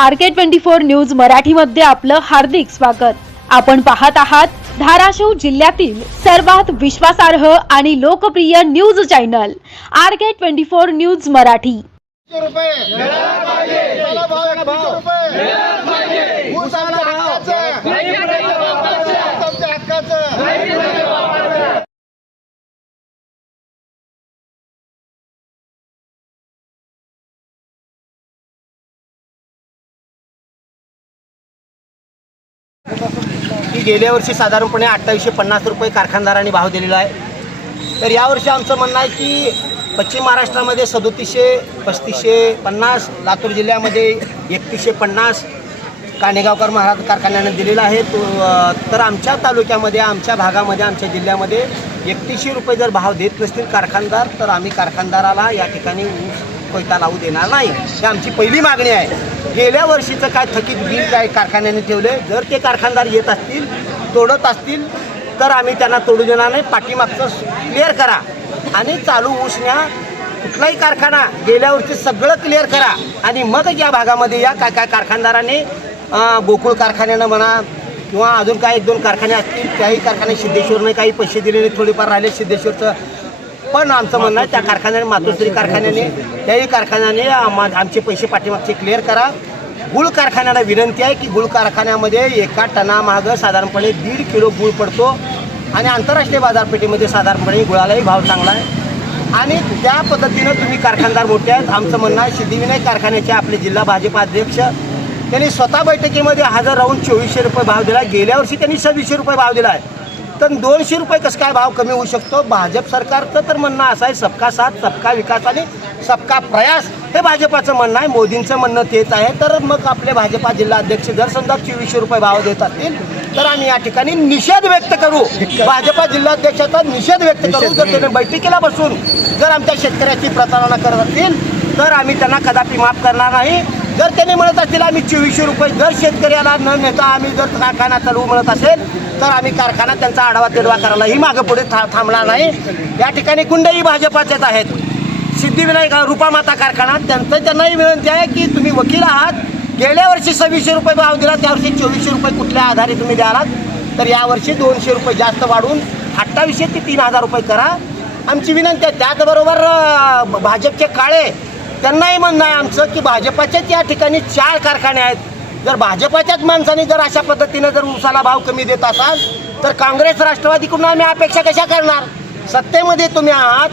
R K twenty four news मराठीमध्ये आपलं हार्दिक स्वागत. आपण पाहत आहात धाराशिव जिल्ह्यातील सर्वात विश्वासार्ह आणि लोकप्रिय news channel R K twenty four news Marathi. की गेल्या वर्षी साधारणपणे अठ्ठावीसशे पन्नास रुपये कारखानदारांनी भाव दिलेला आहे. तर यावर्षी आमचं म्हणणं आहे की पश्चिम महाराष्ट्रामध्ये सदोतीसशे पस्तीसशे पन्नास लातूर जिल्ह्यामध्ये एकतीसशे पन्नास काणेगावकर महाराज कारखान्याने दिलेला आहे. तो तर आमच्या तालुक्यामध्ये आमच्या भागामध्ये आमच्या जिल्ह्यामध्ये एकतीसशे रुपये जर भाव देत नसतील कारखानदार तर आम्ही कारखानदाराला या ठिकाणी ऊस कोयता लावू देणार नाही. ही आमची पहिली मागणी आहे. गेल्या वर्षीचं काय थकीत बिल काय कारखान्याने ठेवले जर ते कारखानदार येत असतील तोडत असतील तर आम्ही त्यांना तोडू देणार नाही. पाठीमागचं क्लिअर करा. आणि चालू उष्ण्या कुठलाही कारखाना गेल्या वर्षी सगळं क्लिअर करा. आणि मग या भागामध्ये या काय काय कारखानदारांनी गोकुळ कारखान्यानं म्हणा किंवा अजून काय एक दोन कारखाने असतील त्याही कारखाने सिद्धेश्वरने काही पैसे दिलेले थोडेफार राहिले. सिद्धेश्वरचं पण आमचं म्हणणं आहे त्या कारखान्याने मातोश्री कारखान्याने त्याही कारखान्याने आम्हा- आमचे पैसे पाठीमागचे क्लिअर करा. गुळ कारखान्याला विनंती आहे की गुळ कारखान्यामध्ये एका टनामागं साधारणपणे दीड किलो गुळ पडतो आणि आंतरराष्ट्रीय बाजारपेठेमध्ये साधारणपणे गुळालाही भाव चांगला आहे. आणि त्या पद्धतीनं तुम्ही कारखानदार मोठे आहेत. आमचं म्हणणं आहे सिद्धिविनायक कारखान्याचे आपले जिल्हा भाजप अध्यक्ष त्यांनी स्वतः बैठकीमध्ये हजर राहून चोवीसशे रुपये भाव दिला. गेल्या वर्षी त्यांनी सव्वीसशे रुपये भाव दिला आहे. तर दोनशे रुपये कसं काय भाव कमी होऊ शकतो? भाजप सरकारचं तर म्हणणं असं आहे सबका साथ सबका विकास आणि सबका प्रयास हे भाजपाचं म्हणणं आहे. मोदींचं म्हणणं तेच आहे. तर मग आपले भाजपा जिल्हा अध्यक्ष जर समजा चोवीसशे रुपये भाव देत असतील तर आम्ही या ठिकाणी निषेध व्यक्त करू. भाजपा जिल्हाध्यक्षाचा निषेध व्यक्त करू. जर त्याने बैठकीला बसून जर आमच्या शेतकऱ्याची प्रतारणा करत असतील तर आम्ही त्यांना कदापि माफ करणार नाही. जर त्यांनी म्हणत असतील आम्ही चोवीसशे रुपये जर शेतकऱ्याला न नेता आम्ही जर कारखाना चालवू म्हणत असेल तर आम्ही कारखाना त्यांचा आढावा तेढवा करायलाही मागं पुढे था थांबणार नाही. या ठिकाणी कुंडही भाजपाचेच आहेत. सिद्धिविनायक रुपामाता कारखाना त्यांचं त्यांनाही विनंती आहे की तुम्ही वकील आहात. गेल्या वर्षी सव्वीसशे रुपये भाव दिला त्यावर्षी चोवीसशे रुपये कुठल्या आधारे तुम्ही द्यालात? तर यावर्षी दोनशे रुपये जास्त वाढून अठ्ठावीसशे ते तीन हजार रुपये करा. आमची विनंती आहे त्याचबरोबर भाजपचे काळे त्यांनाही म्हणणं आहे आमचं की भाजपाच्याच या ठिकाणी चार कारखाने आहेत. जर भाजपाच्याच माणसाने जर अशा पद्धतीनं जर उसाला भाव कमी देत असाल तर काँग्रेस राष्ट्रवादीकडून आम्ही अपेक्षा कशा करणार? सत्तेमध्ये तुम्ही आहात.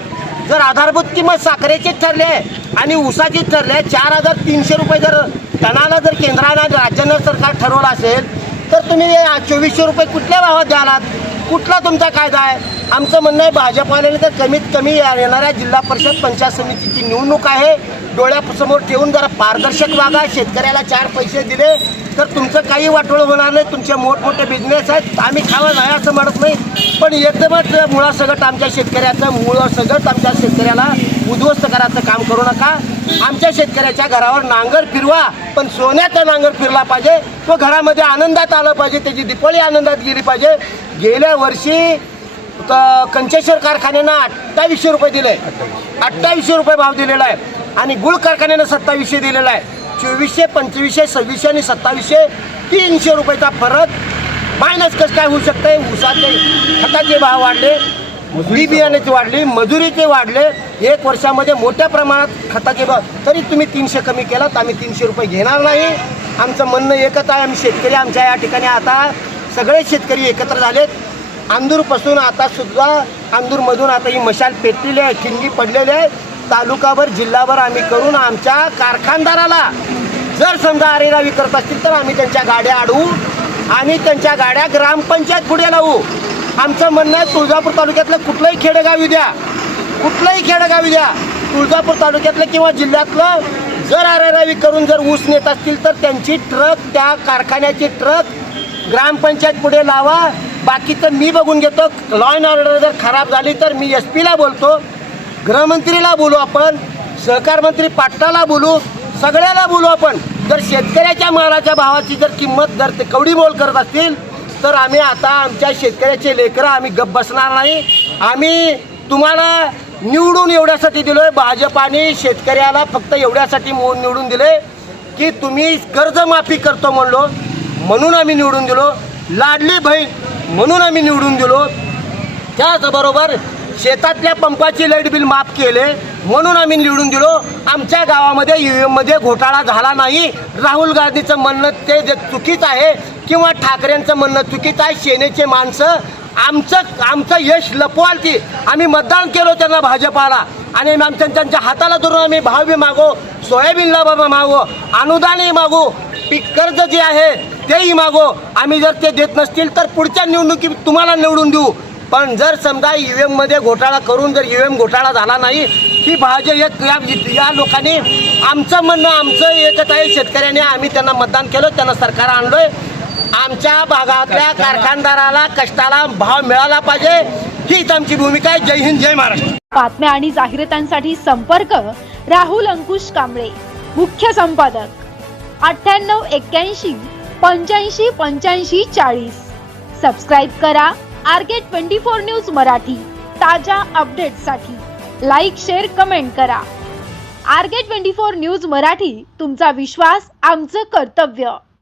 जर आधारभूत किंमत साखरेचीच ठरली आहे आणि ऊसाचीच ठरली आहे चार हजार तीनशे रुपये जर टनाला जर केंद्रानं राज्यानं सरकार ठरवलं असेल तर तुम्ही चोवीसशे रुपये कुठल्या भावात द्यालात कुठला तुमचा कायदा आहे? आमचं म्हणणं आहे भाजपाने तर कमीत कमी येणाऱ्या जिल्हा परिषद पंचायत समितीची निवडणूक आहे. डोळ्यासमोर ठेवून जरा पारदर्शक वागा. शेतकऱ्याला चार पैसे दिले तर तुमचं काही वाटोळ होणार नाही. तुमचे मोठमोठे बिझनेस आहेत. आम्ही खावं नाही असं म्हणत नाही. पण एकदमच मुळासकट आमच्या शेतकऱ्याचं मुळासकट आमच्या शेतकऱ्याला उद्ध्वस्त करायचं काम करू नका. आमच्या शेतकऱ्याच्या घरावर नांगर फिरवा पण सोन्याचा नांगर फिरला पाहिजे. तो घरामध्ये आनंदात आलं पाहिजे. त्याची दिपाळी आनंदात गेली पाहिजे. गेल्या वर्षी कंचेश्वर कारखान्यानं अठ्ठावीसशे रुपये दिले. अठ्ठावीसशे रुपये भाव दिलेला आहे. आणि गुळ कारखान्यानं सत्तावीसशे दिलेला आहे. चोवीसशे पंचवीसशे सव्वीसशे आणि सत्तावीसशे तीनशे रुपयाचा फरक. मायनस कसं काय होऊ शकतंय? ऊसाचे खताचे भाव वाढले बी बियाण्याचे वाढले मजुरीचे वाढले. एक वर्षामध्ये मोठ्या प्रमाणात खताचे भाव तरी तुम्ही तीनशे कमी केलात आम्ही तीनशे रुपये घेणार नाही. आमचं म्हणणं एकच आहे आम्ही शेतकरी आमच्या या ठिकाणी आता सगळे शेतकरी एकत्र झालेत. आंदूरपासून आता सुद्धा आंदूरमधून आता ही मशाल पेटलेली आहे ठिणगी पडलेली आहे. तालुकाभर जिल्हाभर आम्ही करून आमच्या कारखानदाराला जर समजा अरेरावी करत असतील तर आम्ही त्यांच्या गाड्या अडवू आणि त्यांच्या गाड्या ग्रामपंचायत पुढे लावू. आमचं म्हणणं आहे तुळजापूर तालुक्यातलं कुठलंही खेडेगाव येऊ द्या. कुठलंही खेडेगाव येऊ द्या. तुळजापूर तालुक्यातलं किंवा जिल्ह्यातलं जर अरेरावी करून जर ऊस नेत असतील तर त्यांची ट्रक त्या कारखान्याची ट्रक ग्रामपंचायत पुढे लावा. बाकीचं मी बघून घेतो. लॉ अँड ऑर्डर जर खराब झाली तर मी एस पीला बोलतो. गृहमंत्रीला बोलू आपण. सहकार मंत्री पाटलाला बोलू. सगळ्याला बोलू आपण. जर शेतकऱ्याच्या मालाच्या भावाची जर किंमत जर ते कवडी मोल करत असतील तर आम्ही आता आमच्या शेतकऱ्याचे लेकरं आम्ही गप्प बसणार नाही. आम्ही तुम्हाला निवडून एवढ्यासाठी दिलो आहे भाजपाने शेतकऱ्याला फक्त एवढ्यासाठी निवडून दिले की तुम्ही कर्जमाफी करतो म्हणलो. म्हणून आम्ही निवडून दिलो. लाडली बहीण म्हणून आम्ही निवडून दिलो. त्याचबरोबर शेतातल्या पंपाची लाइट बिल माफ केले म्हणून आम्ही निवडून दिलो. आमच्या गावामध्ये यू मध्ये घोटाळा झाला नाही. राहुल गांधीचं म्हणणं ते जे चुकीचं आहे किंवा ठाकरेंचं म्हणणं चुकीचं आहे सेनेचे माणसं आमचं आमचं यश लपवाल की आम्ही मतदान केलो त्यांना भाजपाला. आणि आमच्या त्यांच्या हाताला धरून आम्ही भाव बी मागो सोयाबीनला बाबा मागो अनुदानही मागू. पीक कर्ज जे आहे तेही मागो. आम्ही जर ते देत नसतील तर पुढच्या निवडणुकीत तुम्हाला निवडून देऊ. पण जर समजा ईव्हीएममध्ये घोटाळा करून जर ईव्हीएम घोटाळा झाला नाही ही भाजप एक या या लोकांनी आमचं म्हणणं आमचं एकच आहे. शेतकऱ्याने आम्ही त्यांना मतदान केलं त्यांना सरकार आणलोय. आमच्या भागातल्या कारखानदाराला कष्टाला भाव मिळाला पाहिजे. हीच आमची भूमिका आहे. जय हिंद जय महाराष्ट्र. बातम्या आणि जाहिरातांसाठी संपर्क राहुल अंकुश कांबळे मुख्य संपादक अठ्ठ्याण्णव एक्क्याऐंशी पंच्याऐंशी पंच्याऐंशी चाळीस. सबस्क्राईब करा. RK twenty four news Marathi. ताज्या अपडेट्ससाठी लाईक शेअर कमेंट करा. RK twenty four news Marathi तुमचा विश्वास आमचं कर्तव्य.